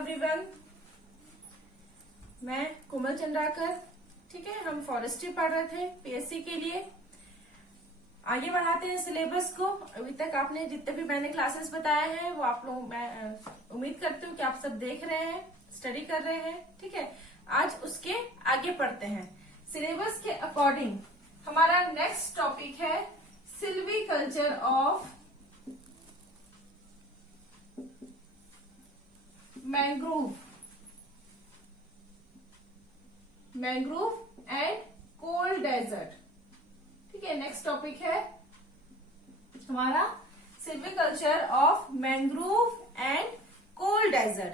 Everyone, मैं कोमल चंद्राकर। ठीक है, हम फॉरेस्ट्री पढ़ रहे थे पीएससी के लिए। आगे बढ़ाते हैं सिलेबस को। अभी तक आपने जितने भी मैंने क्लासेस बताए हैं वो आप लोग, मैं उम्मीद करती हूँ कि आप सब देख रहे हैं, स्टडी कर रहे हैं। ठीक है, आज उसके आगे पढ़ते हैं। सिलेबस के अकॉर्डिंग हमारा नेक्स्ट टॉपिक है silviculture of mangrove and cold desert. ठीक है, नेक्स्ट टॉपिक है हमारा silviculture of mangrove and cold desert.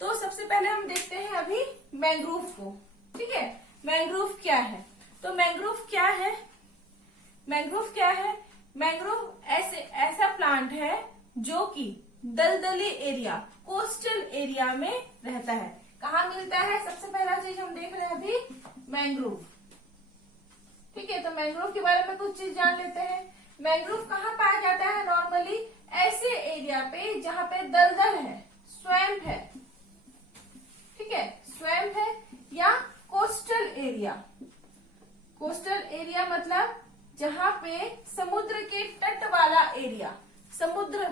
तो सबसे पहले हम देखते हैं अभी मैंग्रोव को। ठीक है, मैंग्रोव क्या है? तो मैंग्रोव क्या है? मैंग्रोव ऐसा प्लांट है जो कि दलदली एरिया, कोस्टल एरिया में रहता है। कहाँ मिलता है? सबसे पहला चीज हम देख रहे हैं अभी मैंग्रोव। ठीक है, तो मैंग्रोव के बारे में कुछ चीज जान लेते हैं। मैंग्रोव कहाँ पाया जाता है? नॉर्मली ऐसे एरिया पे जहाँ पे दलदल है, स्वैम्प है। ठीक है, स्वैम्प है या कोस्टल एरिया। कोस्टल एरिया मतलब जहाँ पे समुद्र के तट वाला एरिया, समुद्र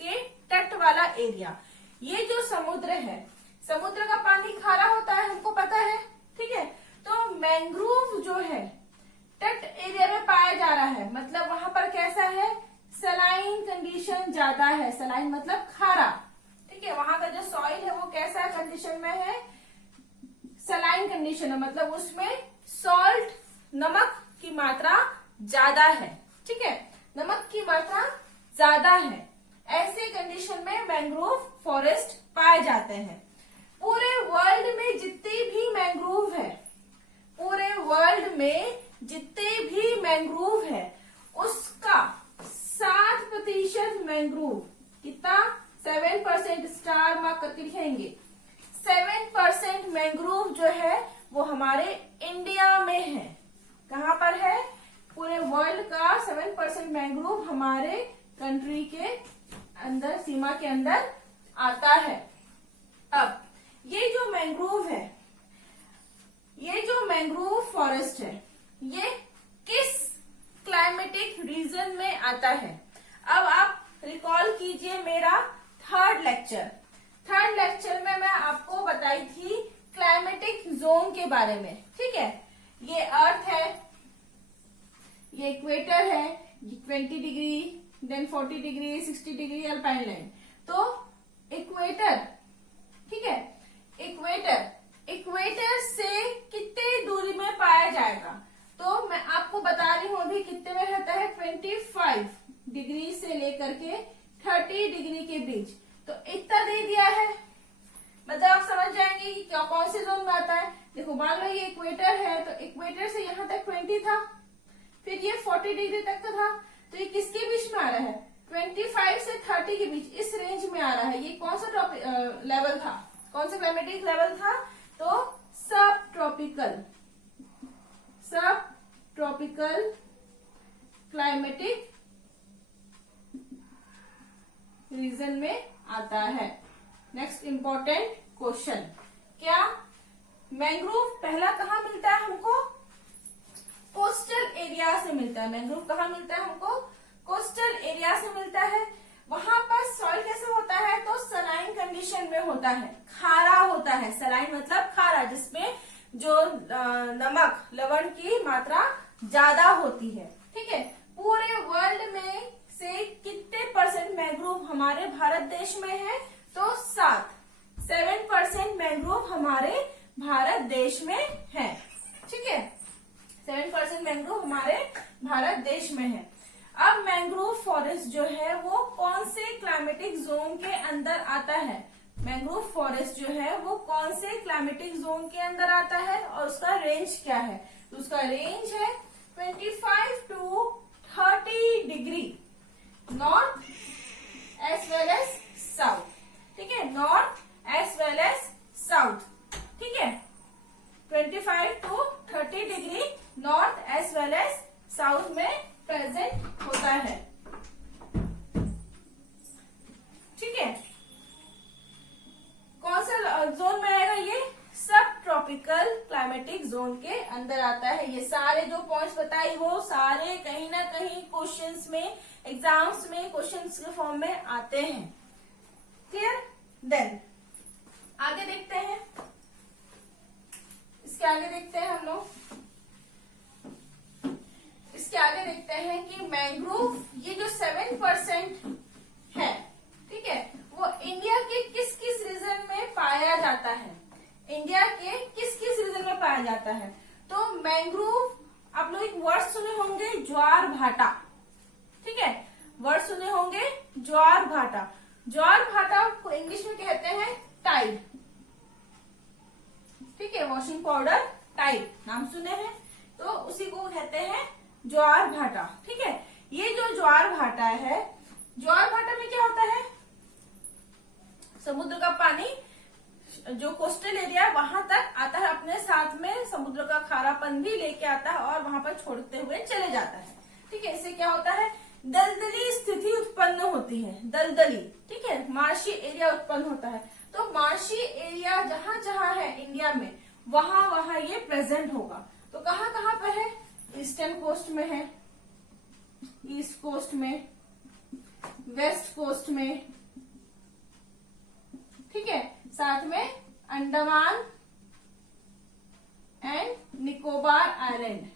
के तट वाला एरिया। ये जो समुद्र है, समुद्र का पानी खारा होता है, हमको पता है। ठीक है, तो मैंग्रोव जो है तट एरिया में पाया जा रहा है, मतलब वहां पर कैसा है? सलाइन कंडीशन ज्यादा है। सलाइन मतलब खारा। ठीक है, वहां का जो सॉइल है वो कैसा कंडीशन में है? सलाइन कंडीशन है, मतलब उसमें सॉल्ट, नमक की मात्रा ज्यादा है। ठीक है, नमक की मात्रा ज्यादा है। ऐसे कंडीशन में मैंग्रोव फॉरेस्ट पाए जाते हैं। पूरे वर्ल्ड में जितने भी मैंग्रोव है, पूरे वर्ल्ड में जितने भी मैंग्रोव है उसका 7% मैंग्रोव, कितना? 7%, स्टार मार्क करके लिखेंगे। 7% मैंग्रोव जो है वो हमारे इंडिया में है। कहाँ पर है? पूरे वर्ल्ड का 7% मैंग्रोव हमारे कंट्री के अंदर, सीमा के अंदर आता है। अब ये जो मैंग्रोव है, ये जो मैंग्रोव फॉरेस्ट है, ये किस क्लाइमेटिक रीजन में आता है? अब आप रिकॉल कीजिए मेरा थर्ड लेक्चर में मैं आपको बताई थी क्लाइमेटिक जोन के बारे में। ठीक है, ये अर्थ है, ये इक्वेटर है, 20 degree, then 40 degree, 60 degree alpine line. तो इक्वेटर, ठीक है, इक्वेटर से कितने दूरी में पाया जाएगा? तो मैं आपको बता रही हूँ अभी कितने में रहता है। 25 डिग्री से लेकर के 30 डिग्री के बीच। तो इतना दे दिया है, मतलब आप समझ जाएंगे कि क्या कौन से जोन में आता है। देखो, मान लो ये इक्वेटर है, तो इक्वेटर से यहाँ तक 20 था, फिर ये 40 डिग्री तक का था, तो ये किसके बीच में आ रहा है? 25 से 30 के बीच, इस रेंज में आ रहा है। ये कौन सा लेवल था? कौन सा क्लाइमेटिक लेवल था? तो सब ट्रॉपिकल क्लाइमेटिक रीजन में आता है। नेक्स्ट इंपॉर्टेंट क्वेश्चन, क्या मैंग्रोव पहला कहाँ मिलता है हमको? कोस्टल एरिया से मिलता है। मैंग्रोव कहाँ मिलता है हमको? कोस्टल एरिया से मिलता है। वहां पर सॉइल कैसे होता है? तो सलाइन कंडीशन में होता है, खारा होता है। सलाइन मतलब खारा, जिसमें जो नमक, लवण की मात्रा ज्यादा होती है। ठीक है, पूरे वर्ल्ड में से कितने % मैंग्रोव हमारे भारत देश में है? तो 7% मैंग्रोव हमारे भारत देश में है। ठीक है, 7% मैंग्रोव हमारे भारत देश में है। अब मैंग्रोव फॉरेस्ट जो है वो कौन से क्लाइमेटिक जोन के अंदर आता है? मैंग्रोव फॉरेस्ट जो है वो कौन से क्लाइमेटिक जोन के अंदर आता है और उसका रेंज क्या है? तो उसका रेंज है 25 to 30 degree, north as well as south. ठीक है, north as well as south. ठीक है, 25 to 30 degree north as well as south में प्रेजेंट होता है। ठीक है, कौन सा क्लाइमेटिक जोन के अंदर आता है। ये सारे जो पॉइंट्स बताई वो सारे कहीं ना कहीं क्वेश्चंस में, एग्जाम्स में क्वेश्चंस के फॉर्म में आते हैं। क्लियर? देन आगे देखते हैं, इसके आगे देखते हैं हम लोग, इसके आगे देखते हैं कि मैंग्रोव ये जो 7% है, ठीक है, वो इंडिया के किस किस रीजन में पाया जाता है, इंडिया के किस किस रीजन में पाया जाता है। तो मैंग्रोव, आप लोग एक वर्ड सुने होंगे ज्वार भाटा, ठीक है, वर्ड सुने होंगे ज्वार भाटा। ज्वार भाटा को इंग्लिश में कहते हैं टाइड, ठीक है, वॉशिंग पाउडर टाइड नाम सुने हैं, तो उसी को कहते हैं ज्वार भाटा, ठीक है। ये जो ज्वार भाटा है, ज्वार भाटा में क्या होता है, समुद्र का पानी जो कोस्टल एरिया वहां तक आता है, अपने साथ में समुद्र का खारापन भी लेके आता है और वहां पर छोड़ते हुए चले जाता है, ठीक है। इससे क्या होता है, दलदली स्थिति उत्पन्न होती है, दलदली, ठीक है, मार्शी एरिया उत्पन्न होता है। तो मार्शी एरिया जहां जहां है इंडिया में, वहां वहां ये प्रेजेंट होगा। तो कहाँ कहाँ पर है, ईस्टर्न कोस्ट में है, ईस्ट कोस्ट में, वेस्ट कोस्ट में, ठीक है, साथ में Andaman and Nicobar island,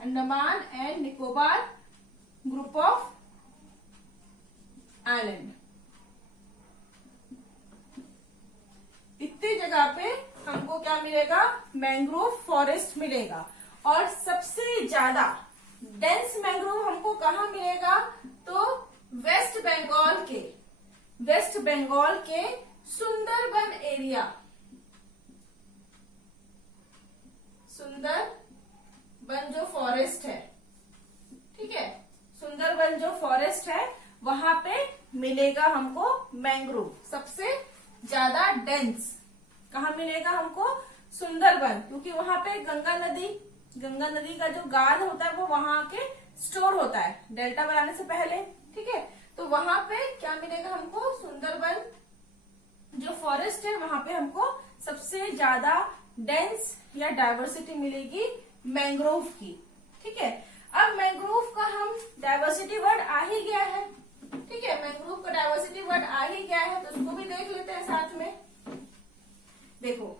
Andaman and Nicobar group of island, इतनी जगह पे हमको क्या मिलेगा, मैंग्रोव फॉरेस्ट मिलेगा। और सबसे ज्यादा डेंस मैंग्रोव हमको कहाँ मिलेगा, तो वेस्ट बंगाल के सुंदरबन एरिया, सुंदरबन जो फॉरेस्ट है, ठीक है, सुंदरबन जो फॉरेस्ट है वहां पे मिलेगा हमको मैंग्रोव सबसे ज्यादा डेंस। कहाँ मिलेगा हमको, सुंदरबन, क्योंकि वहां पे गंगा नदी का जो गाद होता है वो वहां के स्टोर होता है डेल्टा बनाने से पहले, ठीक है। तो वहां पे क्या मिलेगा हमको, सुंदरबन जो फॉरेस्ट है वहां पे हमको सबसे ज्यादा डेंस या डाइवर्सिटी मिलेगी मैंग्रोव की, ठीक है। अब मैंग्रोव का हम डाइवर्सिटी वर्ड आ ही गया है, ठीक है, मैंग्रोव का डाइवर्सिटी वर्ड आ ही गया है, तो उसको भी देख लेते हैं साथ में। देखो,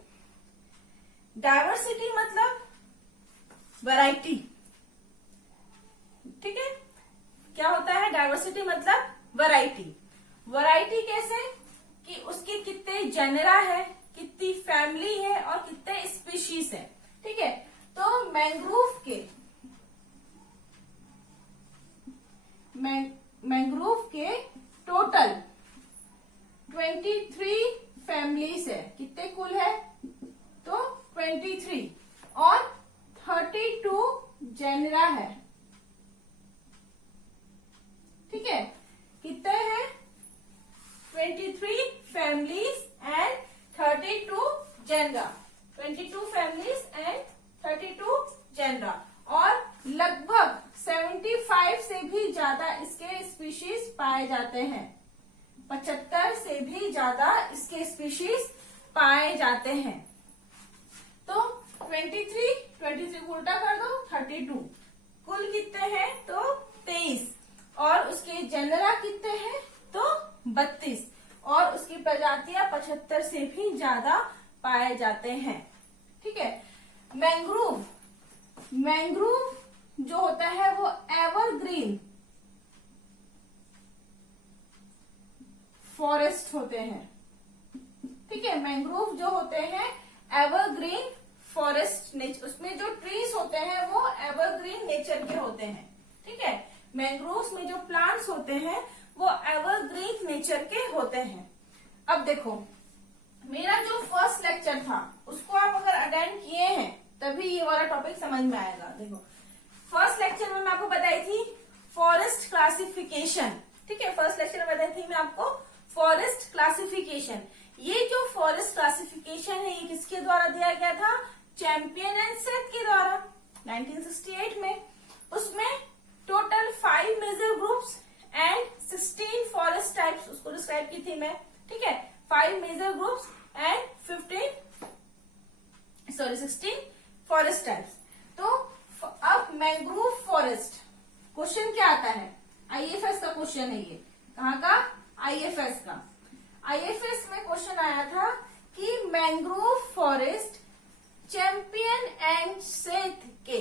डाइवर्सिटी मतलब वैरायटी, ठीक है, क्या होता है डाइवर्सिटी मतलब वैरायटी। वैरायटी कैसे, कि उसके कितने जेनरा है, कितनी फैमिली है और कितने स्पीशीज है, ठीक है। तो मैंग्रोव के टोटल 23 फैमिलीज है, कितने कुल है, तो 23, और 32 जेनरा है, ठीक है, कितने हैं, 23 families and 32 genera, 22 families and 32 genera, और लगभग 75 से भी ज्यादा इसके स्पीशीज पाए जाते हैं, 75 से भी ज्यादा इसके स्पीशीज पाए जाते हैं। तो 23 को उल्टा कर दो, 32, कुल कितने हैं, तो 23, और उसके जेनरा कितने हैं, तो 32, और उसकी प्रजातियां 75 से भी ज्यादा पाए जाते हैं, ठीक है। मैंग्रोव जो होता है वो एवरग्रीन फॉरेस्ट होते हैं, ठीक है, मैंग्रोव जो होते हैं एवरग्रीन फॉरेस्ट, उसमें जो ट्रीज होते हैं वो एवरग्रीन नेचर के होते हैं, ठीक है। मैंग्रोव्स में जो प्लांट्स होते हैं वो एवरग्रीन नेचर के होते हैं। अब देखो, मेरा जो फर्स्ट लेक्चर था उसको आप अगर अटेंड किए हैं तभी ये वाला टॉपिक समझ में आएगा। देखो, फर्स्ट लेक्चर में मैं आपको बताई थी फॉरेस्ट क्लासिफिकेशन, ठीक है, फर्स्ट लेक्चर में बताई थी मैं आपको फॉरेस्ट क्लासिफिकेशन। ये जो फॉरेस्ट क्लासिफिकेशन है ये किसके द्वारा दिया गया था, चैंपियन एंड सेथ के द्वारा 1968 में। उसमें total 5 major groups and 16 forest types उसको डिस्क्राइब की थी मैं, ठीक है, 5 major groups and 16 forest types. तो अब मैंग्रोव फॉरेस्ट क्वेश्चन क्या आता है, आईएफएस का क्वेश्चन है ये। कहाँ का, आईएफएस का। आईएफएस में क्वेश्चन आया था कि mangrove forest champion and Seth के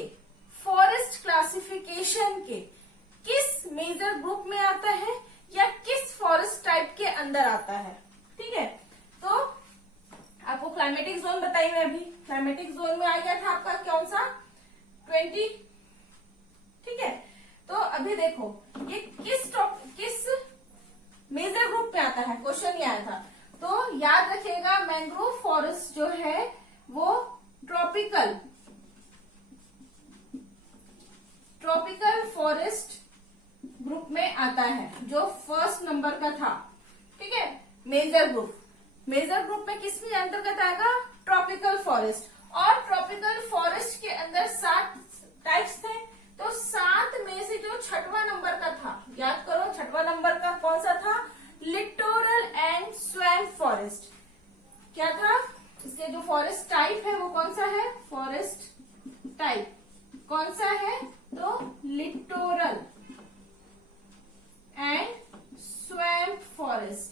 फॉरेस्ट क्लासिफिकेशन के किस मेजर ग्रुप में आता है या किस फॉरेस्ट टाइप के अंदर आता है। ठीक है, तो आपको क्लाइमेटिक जोन बताई मैं अभी, क्लाइमेटिक जोन में आ गया था आपका कौन सा, 20। ठीक है, तो अभी देखो ये किस मेजर ग्रुप में आता है, क्वेश्चन ये आया था। तो याद रखिएगा मैंग्रोव फॉरेस्ट जो है वो ट्रॉपिकल फॉरेस्ट ग्रुप में आता है, जो फर्स्ट नंबर का था। ठीक है, मेजर ग्रुप में किस में अंतर्गत आएगा, ट्रॉपिकल फॉरेस्ट। और ट्रॉपिकल फॉरेस्ट के अंदर 7 टाइप्स थे, तो 7 में से जो छठवां नंबर का था, याद करो छठवां नंबर का कौन सा था, लिटोरल एंड स्वैम्प फॉरेस्ट। क्या था, इसके जो फॉरेस्ट टाइप है वो कौन सा है, फॉरेस्ट टाइप कौन सा है, तो लिटोरल एंड स्वैम्प फॉरेस्ट।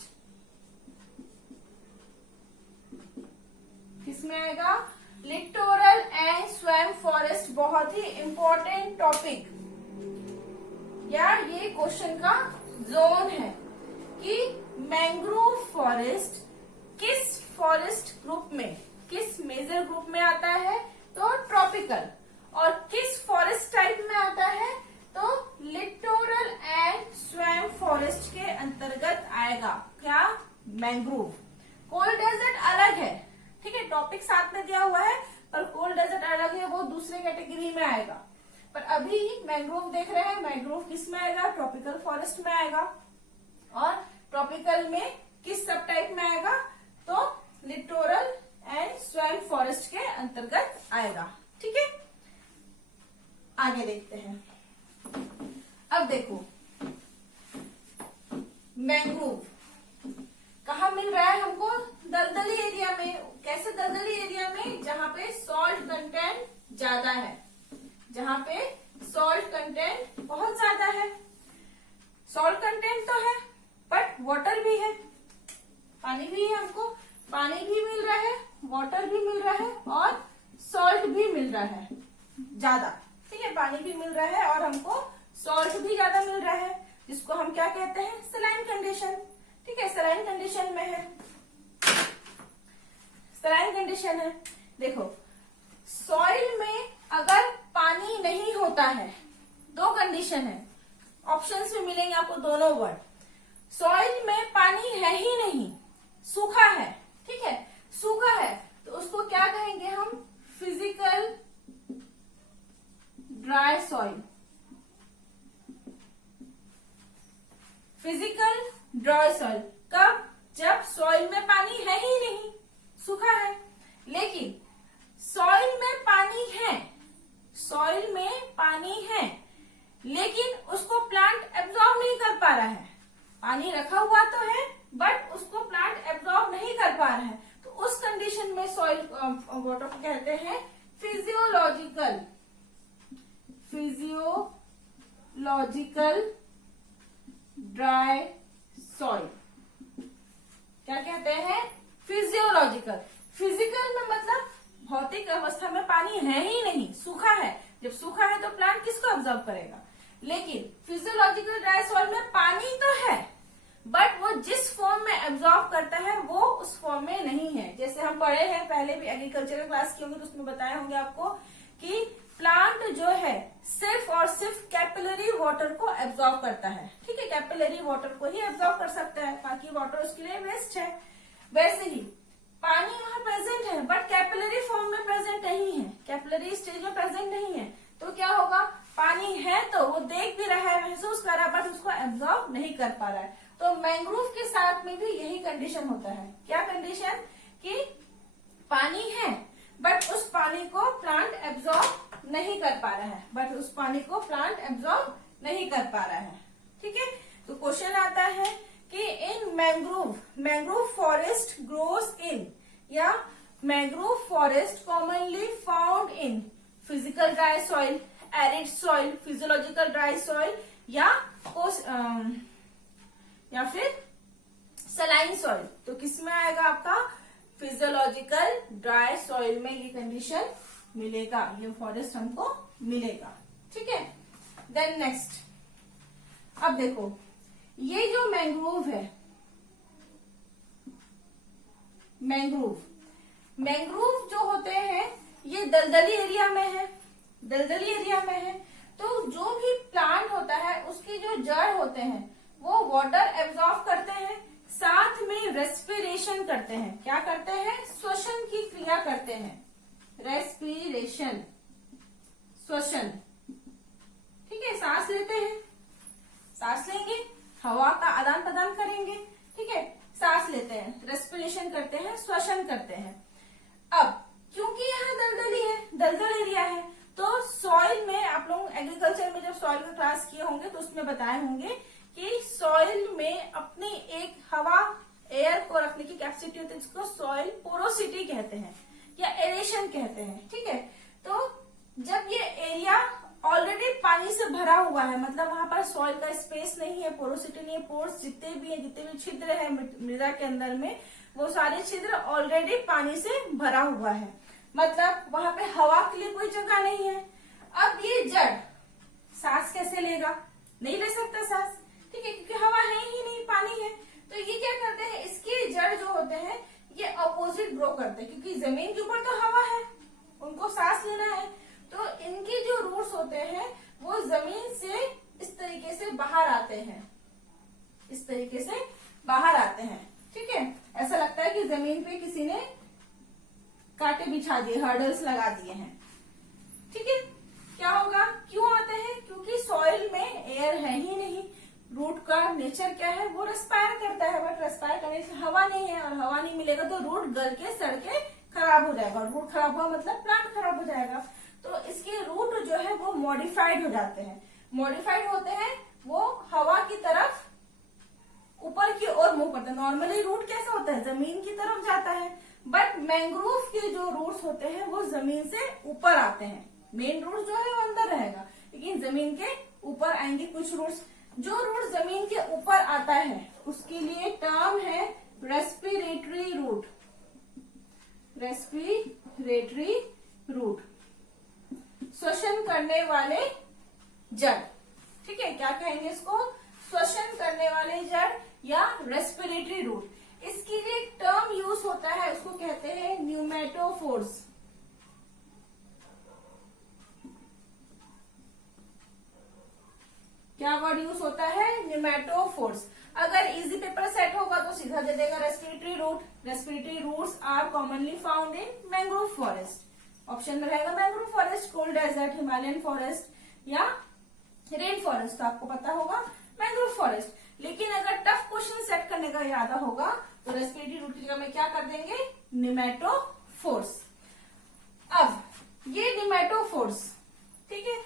किसमें आएगा, लिटोरल एंड स्वैम्प फॉरेस्ट। बहुत ही इंपॉर्टेंट टॉपिक यार, ये क्वेश्चन का जोन है कि मैंग्रोव फॉरेस्ट किस फॉरेस्ट ग्रुप में, किस मेजर ग्रुप में आता है, तो ट्रॉपिकल। और किस फॉरेस्ट टाइप में आता है, तो लिटोरल एंड स्वैम्प फॉरेस्ट के अंतर्गत आएगा। क्या, मैंग्रोव। कोल्ड डेजर्ट अलग है, ठीक है, टॉपिक साथ में दिया हुआ है, पर कोल्ड डेजर्ट अलग है, वो दूसरे कैटेगरी में आएगा। पर अभी मैंग्रोव देख रहे हैं, मैंग्रोव किस में आएगा, ट्रॉपिकल फॉरेस्ट में आएगा। और ट्रॉपिकल में किस सब टाइप में आएगा, तो लिटोरल एंड स्वैम्प फॉरेस्ट के अंतर्गत आएगा। ठीक है, आगे देखते हैं। अब देखो मैंग्रोव कहाँ मिल रहा है हमको, दलदली एरिया में। कैसे दलदली एरिया में, जहाँ पे सॉल्ट कंटेंट ज्यादा है, जहाँ पे सॉल्ट कंटेंट बहुत ज्यादा है। सॉल्ट कंटेंट तो है बट वाटर भी है, पानी भी है, हमको पानी भी मिल रहा है, वाटर भी मिल रहा है और सॉल्ट भी मिल रहा है ज्यादा। ठीक है, पानी भी मिल रहा है और हमको सॉल्ट भी ज्यादा मिल रहा है, जिसको हम क्या कहते हैं, सलाइन कंडीशन। ठीक है, सलाइन कंडीशन में है, सलाइन कंडीशन है। देखो सॉइल में अगर पानी नहीं होता है, 2 कंडीशन है, ऑप्शंस में मिलेंगे आपको दोनों वर्ड। सॉइल में पानी है ही नहीं, सूखा है। ठीक है, सूखा है तो उसको क्या कहेंगे हम, physical dry soil. Physical dry soil कब, जब सॉइल में पानी है ही नहीं, सूखा है। लेकिन सॉइल में पानी है, सॉइल में पानी है, लेकिन उसको प्लांट एब्जॉर्ब नहीं कर पा रहा है। पानी रखा हुआ तो है बट उसको प्लांट एब्जॉर्ब नहीं कर पा रहा है, तो उस कंडीशन में सॉइल वाटर को कहते हैं फिजियोलॉजिकल ड्राई सॉइल। क्या कहते हैं, फिजियोलॉजिकल। फिजिकल में मतलब भौतिक अवस्था में पानी है ही नहीं, सूखा है। जब सूखा है तो प्लांट किसको ऑब्जर्व करेगा। लेकिन फिजियोलॉजिकल ड्राई सॉइल में पानी तो है बट वो जिस फॉर्म में एब्जॉर्ब करता है वो उस फॉर्म में नहीं है। जैसे हम पढ़े हैं पहले भी, एग्रीकल्चरल क्लास की होंगे तो उसमें बताए होंगे आपको कि प्लांट जो है सिर्फ और सिर्फ कैपिलरी वाटर को एब्जॉर्ब करता है। ठीक है, कैपिलरी वाटर को ही एब्जॉर्ब कर सकता है, बाकी वाटर उसके लिए वेस्ट है। वैसे ही पानी वहां प्रेजेंट है बट कैपिलरी फॉर्म में प्रेजेंट नहीं है, कैपिलरी स्टेज में प्रेजेंट नहीं है, तो क्या होगा, पानी है तो वो देख भी रहा है, महसूस कर रहा है, बट उसको एब्जॉर्ब नहीं कर पा रहा है। तो मैंग्रोव के साथ में भी यही कंडीशन होता है। क्या कंडीशन, कि पानी है बट उस पानी को प्लांट एब्जॉर्ब नहीं कर पा रहा है, ठीक है। तो क्वेश्चन आता है कि इन मैंग्रोव फॉरेस्ट ग्रोस इन, या mangrove forest commonly found in physical dry soil, arid soil, physiological dry soil या फिर सलाइन सॉइल। तो किसमें आएगा आपका फिजियोलॉजिकल ड्राई सॉइल में ये कंडीशन मिलेगा, ये फॉरेस्ट हमको मिलेगा। ठीक है, देन नेक्स्ट, अब देखो ये जो मैंग्रोव है, मैंग्रोव जो होते हैं ये दलदली एरिया में है, दलदली एरिया में है। तो जो भी प्लांट होता है उसकी जो जड़ होते हैं वो वाटर एब्जॉर्ब करते हैं, साथ में रेस्पिरेशन करते हैं। क्या करते हैं? श्वसन की क्रिया करते हैं, रेस्पिरेशन, श्वसन। ठीक है, सांस लेते हैं, सांस लेंगे, हवा का आदान प्रदान करेंगे। ठीक है, सांस लेते हैं, रेस्पिरेशन करते हैं, श्वसन करते हैं। अब क्योंकि यहाँ दलदली है, दलदल एरिया है, तो सॉइल में आप लोग एग्रीकल्चर में जब सॉइल का क्लास किए होंगे तो उसमें बताए होंगे कि सॉइल में अपनी एक हवा, एयर को रखने की कैपेसिटी होती है, जिसको सॉइल पोरोसिटी कहते हैं या एरेशन कहते हैं। ठीक है, तो जब ये एरिया ऑलरेडी पानी से भरा हुआ है, मतलब वहां पर सॉइल का स्पेस नहीं है, पोरोसिटी नहीं है, पोर्स जितने भी है, जितने भी छिद्र है मृदा के अंदर में, वो सारे छिद्र ऑलरेडी पानी से भरा हुआ है, मतलब वहां पे हवा के लिए कोई जगह नहीं है। अब ये जड़ सांस कैसे लेगा? नहीं ले सकता सांस, ठीक है, क्योंकि हवा है ही नहीं, पानी है। तो ये क्या करते हैं, इसके जड़ जो होते हैं ये अपोजिट ग्रो करते हैं, क्योंकि जमीन के ऊपर तो हवा है, उनको सांस लेना है। तो इनके जो रूट्स होते हैं वो जमीन से इस तरीके से बाहर आते हैं, इस तरीके से बाहर आते हैं। ठीक है, ऐसा लगता है कि जमीन पे किसी ने कांटे बिछा दिए, हर्डल्स लगा दिए हैं। ठीक है, क्या होगा, क्यों आते हैं? क्योंकि सॉइल में एयर है ही नहीं। रूट का नेचर क्या है, वो रेस्पायर करता है, बट रेस्पायर करने से हवा नहीं है, और हवा नहीं मिलेगा तो रूट गल के सड़ के खराब हो जाएगा, और रूट खराब हुआ मतलब प्लांट खराब हो जाएगा। तो इसके रूट जो है वो मॉडिफाइड हो जाते हैं। मॉडिफाइड होते हैं, वो हवा की तरफ ऊपर की ओर मूव करते हैं। नॉर्मली रूट कैसा होता है, जमीन की तरफ जाता है, बट मैंग्रोव के जो रूट्स होते हैं वो जमीन से ऊपर आते हैं। मेन रूट जो है वो अंदर रहेगा, लेकिन जमीन के ऊपर आएंगे कुछ रूट्स। जो रूट जमीन के ऊपर आता है उसके लिए टर्म है रेस्पिरेटरी रूट, रेस्पिरेटरी रूट, श्वसन करने वाले जड़। ठीक है, क्या कहेंगे इसको? श्वसन करने वाले जड़ या रेस्पिरेटरी रूट। इसके लिए एक टर्म यूज होता है, उसको कहते हैं न्यूमेटोफोर्स। क्या वर्ड यूज होता है? न्यूमेटोफोर्स। अगर इजी पेपर सेट होगा तो सीधा दे देगा respiratory root. Respiratory roots are commonly found in mangrove forest. Option में रहेगा mangrove forest, cold desert, Himalayan forest या रेन फॉरेस्ट। तो आपको पता होगा मैंग्रोव फॉरेस्ट। लेकिन अगर टफ क्वेश्चन सेट करने का इरादा होगा तो रेस्पिरेटरी रूट की जगह में क्या कर देंगे? न्यूमेटोफोर्स। अब ये न्यूमेटोफोर्स, ठीक है,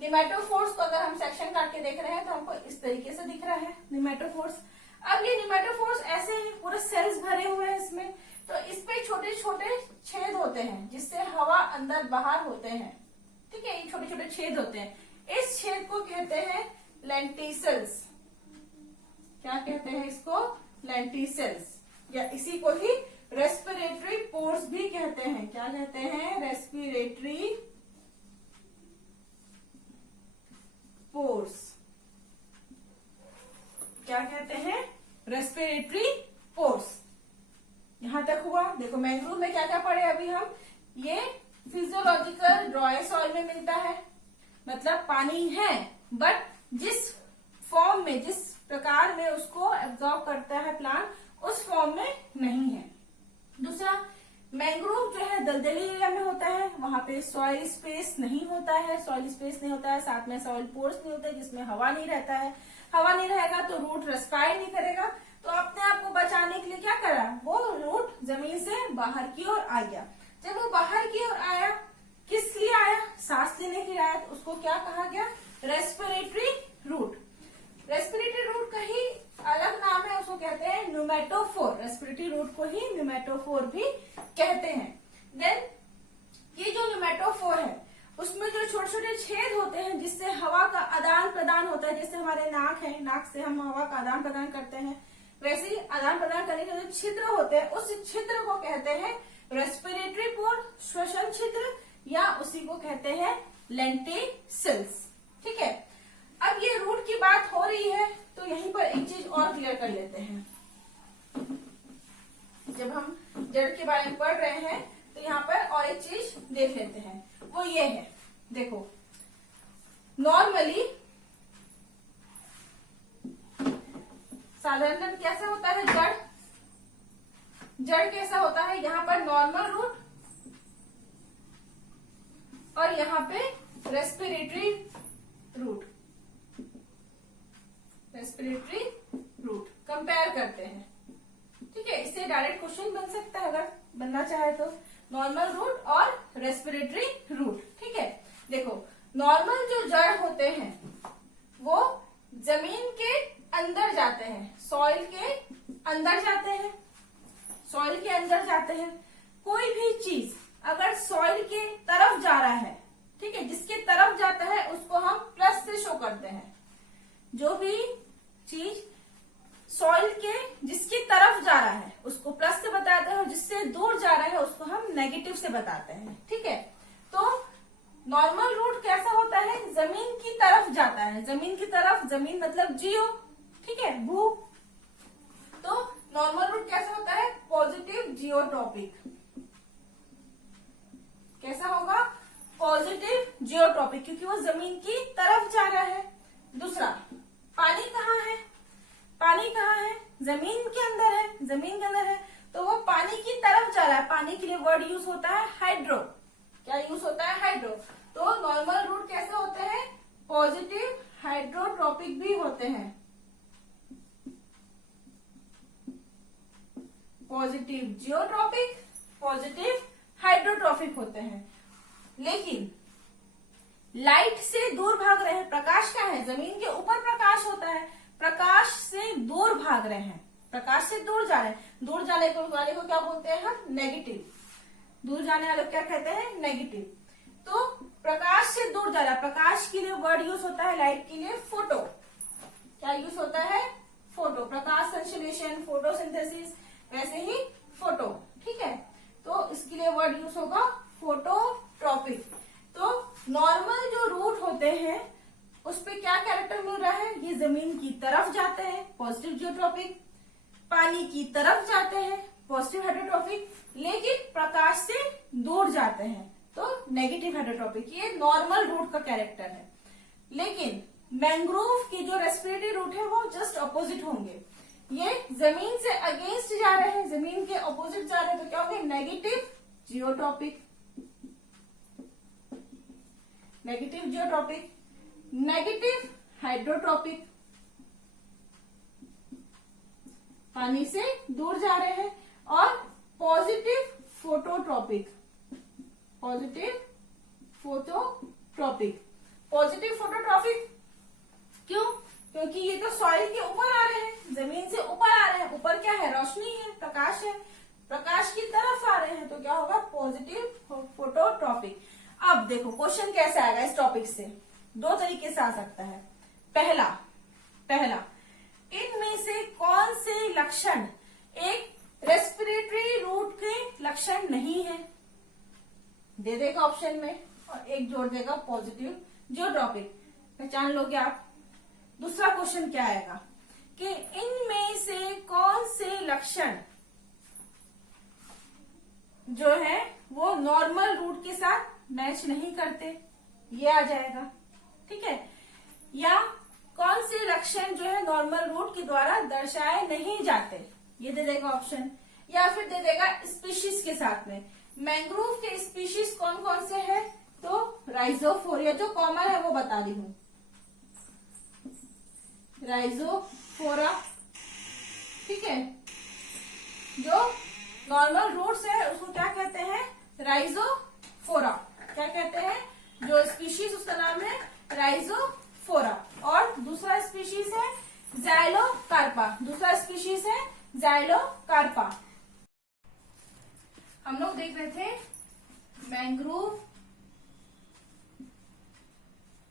न्यूमेटोफोर्स को अगर हम सेक्शन काट के देख रहे हैं तो हमको इस तरीके से दिख रहा है न्यूमेटोफोर्स। अब ये न्यूमेटोफोर्स ऐसे हैं, पूरे सेल्स भरे हुए हैं इसमें, तो इस पे छोटे छोटे छेद होते हैं जिससे हवा अंदर बाहर होते हैं। ठीक है, ये छोटे छोटे छेद होते हैं। इस छेद को कहते हैं लेंटिसल्स। क्या कहते हैं इसको? लेंटिसल्स, या इसी को ही रेस्पिरेटरी पोर्स भी कहते हैं। क्या कहते हैं? Respiratory pores. क्या कहते हैं? Respiratory pores. यहां तक हुआ। देखो मैंग्रोव में क्या क्या पढ़े अभी हम? ये फिजियोलॉजिकल ड्राई सॉइल में मिलता है, मतलब पानी है, बट जिस फॉर्म में, जिस प्रकार में उसको एब्जॉर्ब करता है प्लांट, उस फॉर्म में नहीं है। दूसरा, मैंग्रोव जो है दलदली एरिया में होता है, वहां पे सॉइल स्पेस नहीं होता है, सॉइल स्पेस नहीं होता है, साथ में सॉइल पोर्स नहीं होते जिसमें हवा नहीं रहता है। हवा नहीं रहेगा तो रूट रेस्पायर नहीं करेगा, तो अपने आप को बचाने के लिए क्या करा? वो रूट जमीन से बाहर की ओर आ गया। जब वो बाहर की ओर आया, किस लिए आया? सांस लेने के लिए आया, तो उसको क्या कहा गया? Respiratory root. रेस्पिरेटरी रूट का ही अलग नाम है, उसको कहते हैं न्यूमेटोफोर। रेस्पिरेटरी रूट को ही न्यूमेटोफोर भी कहते हैं। देन ये जो न्यूमेटोफोर है उसमें जो छोटे छोटे छेद होते हैं जिससे हवा का आदान प्रदान होता है, जैसे हमारे नाक है, नाक से हम हवा का आदान प्रदान करते हैं, वैसे ही आदान प्रदान करने के जो छिद्र होते हैं उस छिद्र को कहते हैं रेस्पिरेटरी पोर, श्वसन छिद्र, या उसी को कहते हैं लेंटिसिल्स। ठीक है, अब ये रूट की बात हो रही है तो यहीं पर एक चीज और क्लियर कर लेते हैं। जब हम जड़ के बारे में पढ़ रहे हैं तो यहाँ पर और एक चीज देख लेते हैं, वो ये है, देखो नॉर्मली साधारणतः कैसा होता है जड़, जड़ कैसा होता है, यहाँ पर नॉर्मल रूट और यहाँ पे respiratory root, respiratory root compare करते हैं। ठीक है, इससे डायरेक्ट क्वेश्चन बन सकता है अगर बनना चाहे तो, नॉर्मल रूट और रेस्पिरेटरी रूट। ठीक है, देखो नॉर्मल जो जड़ होते हैं वो जमीन के अंदर जाते हैं, सॉइल के अंदर जाते हैं, सॉइल के अंदर जाते हैं। कोई भी चीज अगर सॉइल के तरफ जा रहा है, ठीक है, जिसके तरफ जाता है उसको हम प्लस से शो करते हैं। जो भी चीज सॉइल के जिसकी तरफ जा रहा है उसको प्लस से बताते हैं और जिससे दूर जा रहा है उसको हम नेगेटिव से बताते हैं। ठीक है, तो नॉर्मल रूट कैसा होता है, जमीन की तरफ जाता है, जमीन की तरफ, जमीन मतलब जियो, ठीक है, भू। तो नॉर्मल रूट कैसा होता है, पॉजिटिव जियोट्रॉपिक। कैसा होगा, पॉजिटिव जियोट्रॉपिक, क्योंकि वो जमीन की तरफ जा रहा है। दूसरा, पानी कहाँ है, पानी कहाँ है, जमीन के अंदर है, जमीन के अंदर है, तो वो पानी की तरफ जा रहा है। पानी के लिए वर्ड यूज होता है हाइड्रो। क्या यूज होता है, हाइड्रो। तो नॉर्मल रूट कैसे होते हैं, पॉजिटिव हाइड्रोट्रॉपिक भी होते हैं, पॉजिटिव जियोट्रॉपिक, पॉजिटिव हाइड्रोट्रॉपिक होते हैं। लेकिन लाइट से दूर भाग रहे हैं, प्रकाश क्या है, जमीन के ऊपर प्रकाश होता है, प्रकाश से दूर भाग रहे हैं, प्रकाश से दूर जा रहे हैं, दूर जाने वाले को क्या बोलते हैं हम, नेगेटिव। दूर जाने वाले को क्या कहते हैं, नेगेटिव। तो प्रकाश से दूर जा रहा है, प्रकाश के लिए वर्ड यूज होता है, लाइट के लिए फोटो। क्या यूज होता है, फोटो, प्रकाश संश्लेषण, फोटोसिंथेसिस, वैसे ही फोटो। ठीक है, तो इसके लिए वर्ड यूज होगा फोटोट्रॉपिक। तो नॉर्मल जो रूट होते हैं उस पे क्या कैरेक्टर मिल रहा है, ये जमीन की तरफ जाते हैं, पॉजिटिव जियोट्रॉपिक, पानी की तरफ जाते हैं, पॉजिटिव हाइड्रोट्रॉपिक, लेकिन प्रकाश से दूर जाते हैं तो नेगेटिव हाइड्रोट्रॉपिक। ये नॉर्मल रूट का कैरेक्टर है। लेकिन मैंग्रोव की जो रेस्पिरेटरी रूट है वो जस्ट अपोजिट होंगे, ये जमीन से अगेंस्ट जा रहे हैं, जमीन के अपोजिट जा रहे हैं, तो क्या होंगे, negative geotropic, negative geotropic, negative hydrotropic, पानी से दूर जा रहे हैं, और positive phototropic, positive phototropic. Positive phototropic क्यों, क्योंकि ये तो सॉइल के ऊपर आ रहे हैं, जमीन से ऊपर आ रहे हैं, ऊपर क्या है, रोशनी है, प्रकाश है, प्रकाश की तरफ आ रहे हैं, तो क्या होगा, पॉजिटिव फोटोट्रॉपिक। अब देखो क्वेश्चन कैसे आएगा इस टॉपिक से, दो तरीके से आ सकता है। पहला इनमें से कौन से लक्षण एक रेस्पिरेटरी रूट के लक्षण नहीं है, दे देगा ऑप्शन में, और एक जोड़ देगा पॉजिटिव जियोट्रॉपिक, पहचान लोगे आप। दूसरा क्वेश्चन क्या आएगा कि इनमें से कौन से लक्षण जो है वो नॉर्मल रूट के साथ मैच नहीं करते, ये आ जाएगा। ठीक है, या कौन से लक्षण जो है नॉर्मल रूट के द्वारा दर्शाए नहीं जाते, ये दे देगा ऑप्शन। या फिर दे देगा स्पीशीज के साथ में, मैंग्रोव के स्पीशीज कौन कौन से है, तो राइजोफोरिया जो कॉमन है वो बता दी हूं, राइजोफोरा। ठीक है, जो नॉर्मल रूट्स है उसको क्या कहते हैं, राइजोफोरा। क्या कहते हैं, जो स्पीशीज उसका नाम है राइजोफोरा, और दूसरा स्पीशीज है ज़ाइलोकार्पा, दूसरा स्पीशीज है ज़ाइलोकार्पा। हम लोग देख रहे थे मैंग्रोव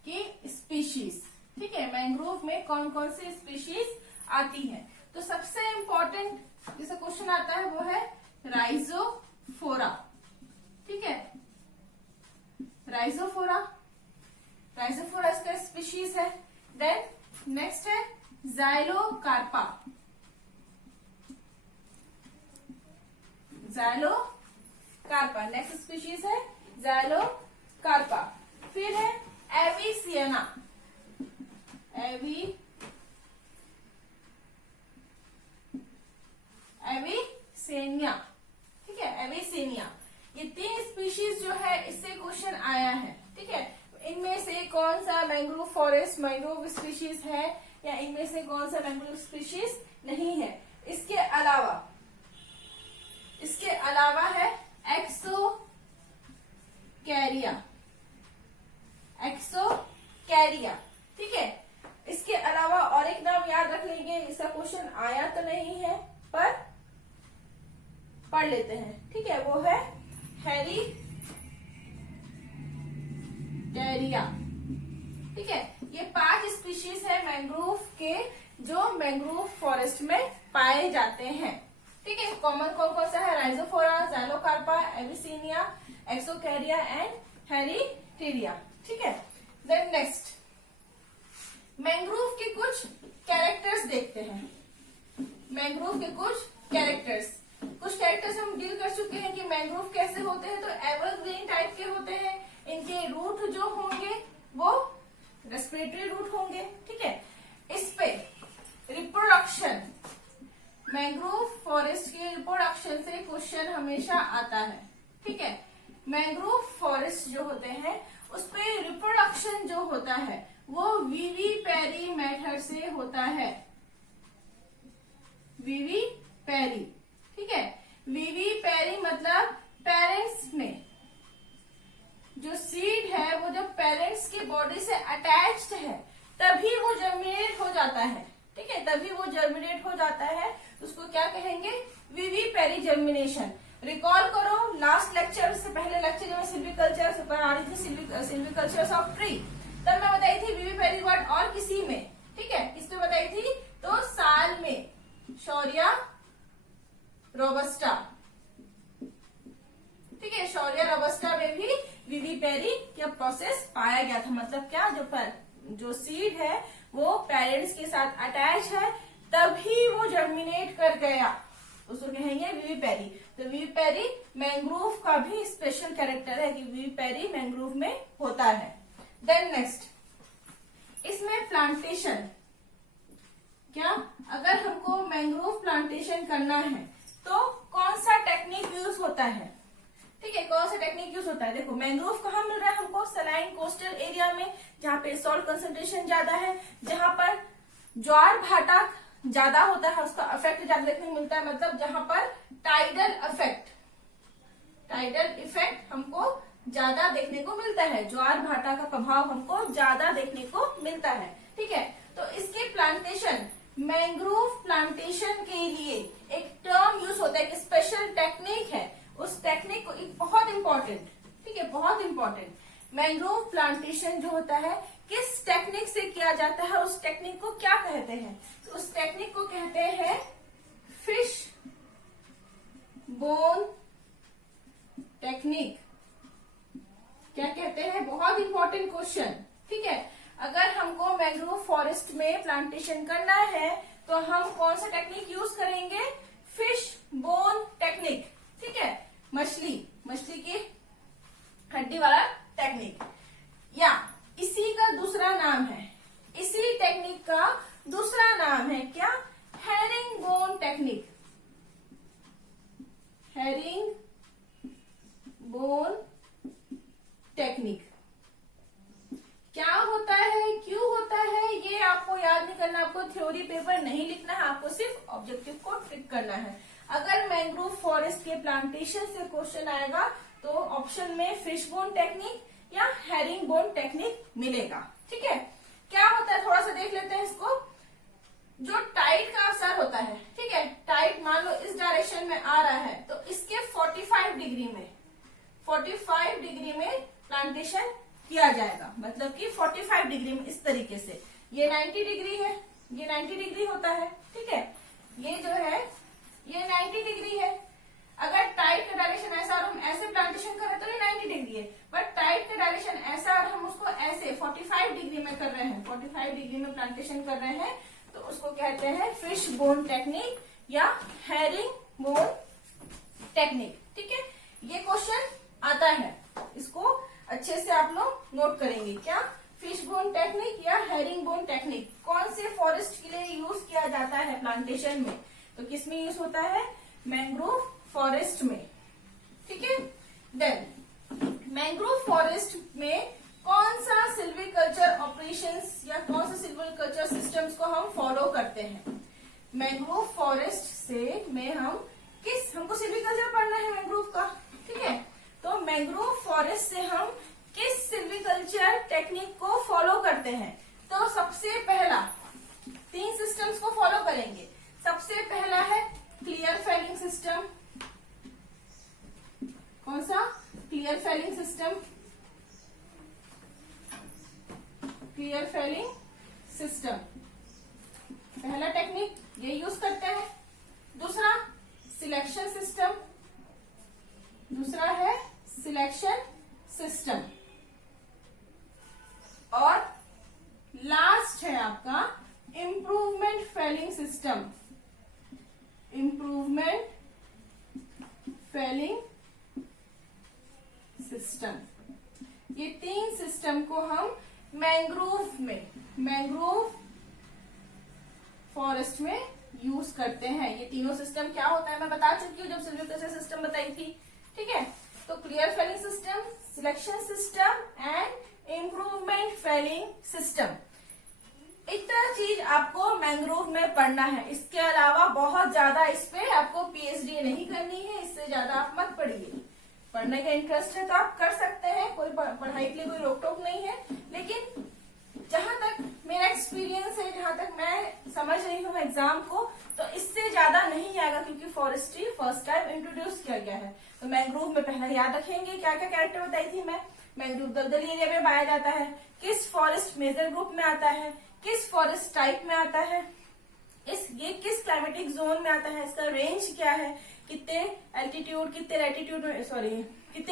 की स्पीशीज। ठीक है, मैंग्रोव में कौन कौन सी स्पीशीज आती है। तो सबसे इंपॉर्टेंट जैसे क्वेश्चन आता है वो है राइजोफोरा। ठीक है, राइजोफोरा, राइजोफोरा इसका स्पीशीज है। देन नेक्स्ट है ज़ाइलोकार्पा, ज़ाइलोकार्पा नेक्स्ट स्पीशीज है ज़ाइलोकार्पा। फिर है एविसियना, एविसेनिया। ठीक है, एविसेनिया। ये 3 स्पीशीज जो है इससे क्वेश्चन आया है। ठीक है, इनमें से कौन सा मैंग्रोव फॉरेस्ट मैंग्रोव स्पीशीज है या इनमें से कौन सा मैंग्रोव स्पीशीज नहीं है। इसके अलावा है एक्सोकैरिया, एक्सोकैरिया। ठीक है, इसके अलावा और एक नाम याद रख लेंगे, इसका क्वेश्चन आया तो नहीं है पर पढ़ लेते हैं। ठीक है, वो है हेरिटेरिया। ठीक है, ये 5 स्पीशीज है मैंग्रोव के जो मैंग्रोव फॉरेस्ट में पाए जाते हैं। ठीक है, कॉमन कौन कौन सा है, राइजोफोरा, ज़ाइलोकार्पा, एविसेनिया, एक्सोकैरिया एंड हेरिटेरिया। ठीक है, देन नेक्स्ट मैंग्रोव के कुछ कैरेक्टर्स देखते हैं। मैंग्रोव के कुछ कैरेक्टर्स हम डील कर चुके हैं कि मैंग्रोव कैसे होते हैं। तो एवरग्रीन टाइप के होते हैं, इनके रूट जो होंगे वो रेस्पिरेटरी रूट होंगे। ठीक है, इस पे रिप्रोडक्शन, मैंग्रोव फॉरेस्ट के रिप्रोडक्शन से क्वेश्चन हमेशा आता है। ठीक है, मैंग्रोव फॉरेस्ट जो होते हैं उस पे रिप्रोडक्शन जो होता है वो विविपेरी मेथड से होता है, विविपेरी। ठीक है, विविपेरी मतलब पेरेंट्स में जो सीड है वो जब पेरेंट्स की बॉडी से अटैच्ड है तभी वो जर्मिनेट हो जाता है। ठीक है, तभी वो जर्मिनेट हो जाता है, उसको क्या कहेंगे, विविपेरी जर्मिनेशन। रिकॉल करो लास्ट लेक्चर से पहले लेक्चर जब मैं सिल्वीकल्चर पढ़ा रही थी, सिल्वीकल्चर्स ऑफ ट्री, तब मैं बताई थी विविपेरी वर्ड और किसी में। ठीक है, किस पे बताई थी, तो साल में शौर्या रोबस्टा। ठीक है, शौर्या रोबस्टा में भी विविपेरी का प्रोसेस पाया गया था। मतलब क्या, जो सीड है वो पेरेंट्स के साथ अटैच है तभी वो जर्मिनेट कर गया, उसको कहेंगे विविपेरी। तो विविपेरी मैंग्रोव का भी स्पेशल कैरेक्टर है कि विविपेरी मैंग्रोव में होता है। देन नेक्स्ट, इसमें प्लांटेशन, क्या अगर हमको मैंग्रोव प्लांटेशन करना है तो कौन सा टेक्निक यूज होता है। ठीक है, कौन सा टेक्निक यूज होता है। देखो, मैंग्रोव कहाँ मिल रहा है हमको, सलाइन कोस्टल एरिया में, जहाँ पे सॉल्ट कंसंट्रेशन ज्यादा है, जहाँ पर ज्वार भाटा ज्यादा होता है, उसका इफेक्ट ज्यादा देखने को मिलता है। मतलब जहाँ पर टाइडल इफेक्ट हमको ज्यादा देखने को मिलता है, ज्वार भाटा का प्रभाव हमको ज्यादा देखने को मिलता है। ठीक है, तो इसके प्लांटेशन, मैंग्रोव प्लांटेशन के लिए एक टर्म यूज होता है, एक स्पेशल टेक्निक है, उस टेक्निक को एक बहुत इंपॉर्टेंट, ठीक है, बहुत इंपॉर्टेंट, मैंग्रोव प्लांटेशन जो होता है किस टेक्निक से किया जाता है, उस टेक्निक को क्या कहते हैं। तो उस टेक्निक को कहते हैं फिश बोन टेक्निक। क्या कहते हैं, बहुत इंपॉर्टेंट क्वेश्चन। ठीक है, अगर हमको मैंग्रोव फॉरेस्ट में प्लांटेशन करना है तो हम कौन सा टेक्निक यूज करेंगे, फिश बोन टेक्निक। ठीक है, मछली की हड्डी वाला टेक्निक, या इसी का दूसरा नाम है, इसी टेक्निक का दूसरा नाम है क्या, herring bone technique. Herring bone technique क्या होता है, क्यों होता है, ये आपको याद नहीं करना, आपको थ्योरी पेपर नहीं लिखना है, आपको सिर्फ ऑब्जेक्टिव को टिक करना है। अगर मैंग्रोव फॉरेस्ट के प्लांटेशन से क्वेश्चन आएगा तो ऑप्शन में फिश बोन टेक्निक या हेरिंग बोन टेक्निक मिलेगा। ठीक है, क्या होता है थोड़ा सा देख लेते हैं इसको। जो टाइड का असर होता है, ठीक है, टाइड मान लो इस डायरेक्शन में आ रहा है तो इसके 45 डिग्री में 45 डिग्री में प्लांटेशन किया जाएगा, मतलब कि 45 डिग्री में इस तरीके से। ये 90 डिग्री है, ये 90 डिग्री होता है, ठीक है। ये जो है ये 90 डिग्री है। अगर टाइट का डायरेक्शन ऐसा और हम ऐसे प्लांटेशन कर रहे हैं तो ये 90 डिग्री है, बट टाइट का डायरेक्शन ऐसा और हम उसको ऐसे 45 डिग्री में कर रहे हैं, 45 डिग्री में प्लांटेशन कर रहे हैं, तो उसको कहते हैं फिश बोन टेक्निक या हेरिंग बोन टेक्निक, ठीक है। ये क्वेश्चन आता है, इसको अच्छे से आप लोग नोट करेंगे। क्या? फिश बोन टेक्निक या हेरिंग बोन टेक्निक कौन से फॉरेस्ट के लिए यूज किया जाता है प्लांटेशन में? तो किसमें यूज होता है? मैंग्रोव फॉरेस्ट में, ठीक है। देन मैंग्रोव फॉरेस्ट में कौन सा सिल्वीकल्चर ऑपरेशंस या कौन सा सिल्वीकल्चर सिस्टम्स को हम फॉलो करते हैं? मैंग्रोव फॉरेस्ट से में हमको सिल्वीकल्चर पढ़ना है मैंग्रोव का, ठीक है। तो मैंग्रोव फॉरेस्ट से हम किस सिल्वीकल्चर टेक्निक को फॉलो करते हैं? तो सबसे पहला 3 सिस्टम्स को फॉलो करेंगे। सबसे पहला है क्लियर फेलिंग सिस्टम। कौन सा? Clear felling system, clear felling system पहला टेक्निक, ये यूज करते हैं। दूसरा सिलेक्शन सिस्टम, दूसरा है सिलेक्शन सिस्टम, और लास्ट है आपका improvement felling system, improvement felling system. ये 3 सिस्टम को हम मैंग्रोव फॉरेस्ट में यूज करते हैं। ये तीनों सिस्टम क्या होता है मैं बता चुकी हूँ जब सिल्वीकल्चर सिस्टम बताई थी, ठीक है। तो clear felling system, selection system and improvement felling system, इतना चीज आपको मैंग्रोव में पढ़ना है। इसके अलावा बहुत ज्यादा इस पे आपको पीएचडी नहीं करनी है, इससे ज्यादा आप मत पढ़िए। पढ़ने का इंटरेस्ट है तो आप कर सकते हैं, कोई पढ़ाई के लिए कोई रोक टोक नहीं है, लेकिन जहां तक मेरा एक्सपीरियंस है, जहां तक मैं समझ रही हूँ एग्जाम को, तो इससे ज्यादा नहीं आएगा, क्योंकि फॉरेस्ट्री फर्स्ट टाइम इंट्रोड्यूस किया गया है। तो मैंग्रोव में पहला याद रखेंगे क्या क्या कैरेक्टर बताई थी मैं। मैंग्रोव दलदली एरिया में पाया जाता है, किस फॉरेस्ट मेजर ग्रुप में आता है, किस फॉरेस्ट टाइप में आता है, ये किस क्लाइमेटिक जोन में आता है, इसका रेंज क्या है, कितने एल्टीट्यूड कितने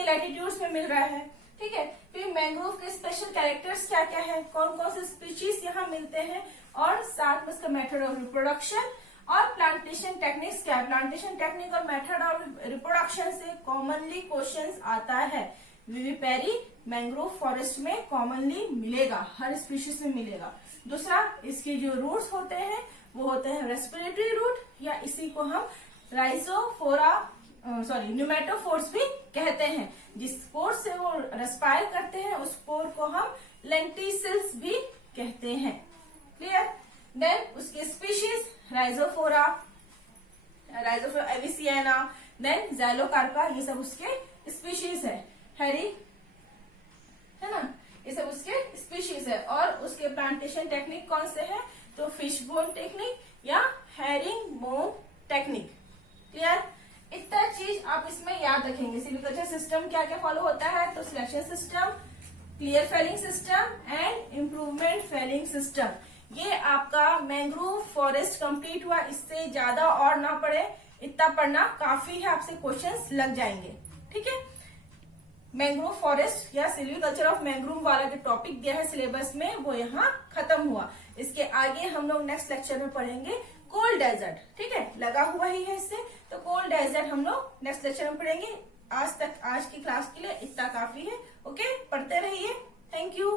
लैटिट्यूड्स में मिल रहा है, ठीक है। फिर मैंग्रोव के स्पेशल कैरेक्टर्स क्या क्या है, कौन कौन से स्पीशीज यहाँ मिलते हैं, और साथ में इसका मेथड ऑफ रिप्रोडक्शन और प्लांटेशन टेक्निक्स क्या है। प्लांटेशन टेक्निक और मेथड ऑफ रिप्रोडक्शन से कॉमनली क्वेश्चंस आता है। विविपेरी मैंग्रोव फॉरेस्ट में कॉमनली मिलेगा, हर स्पीशीज में मिलेगा। दूसरा, इसके जो रूट्स होते हैं वो होते हैं रेस्पिरेटरी रूट, या इसी को हम न्यूमेटोफोर्स भी कहते हैं। जिस स्पोर से वो रेस्पायर करते हैं उस स्पोर को हम लेंटिसिल्स भी कहते हैं। क्लियर? देन उसके स्पीशीज राइजोफोरा एविसियाना, देन ज़ैलोकार्पा, ये सब उसके स्पीशीज है। हेरी है ना, ये सब उसके स्पीशीज है। और उसके प्लांटेशन टेक्निक कौन से है? तो फिश बोन टेक्निक या हेरिंग बोन टेक्निक। क्लियर? इतना चीज आप इसमें याद रखेंगे। सिल्वीकल्चर सिस्टम क्या क्या फॉलो होता है? तो selection system, clear felling system and improvement felling system. ये आपका मैंग्रोव फॉरेस्ट कंप्लीट हुआ। इससे ज्यादा और ना पढ़े, इतना पढ़ना काफी है, आपसे क्वेश्चंस लग जाएंगे। ठीक है, मैंग्रोव फॉरेस्ट या सिल्वीकल्चर ऑफ मैंग्रोव वाला जो टॉपिक दिया है सिलेबस में वो यहाँ खत्म हुआ। इसके आगे हम लोग नेक्स्ट लेक्चर में पढ़ेंगे कोल्ड डेजर्ट। ठीक है, लगा हुआ ही है इससे, तो कोल्ड डेजर्ट हम लोग नेक्स्ट लेक्चर में पढ़ेंगे। आज की क्लास के लिए इतना काफी है। ओके, पढ़ते रहिए। Thank you.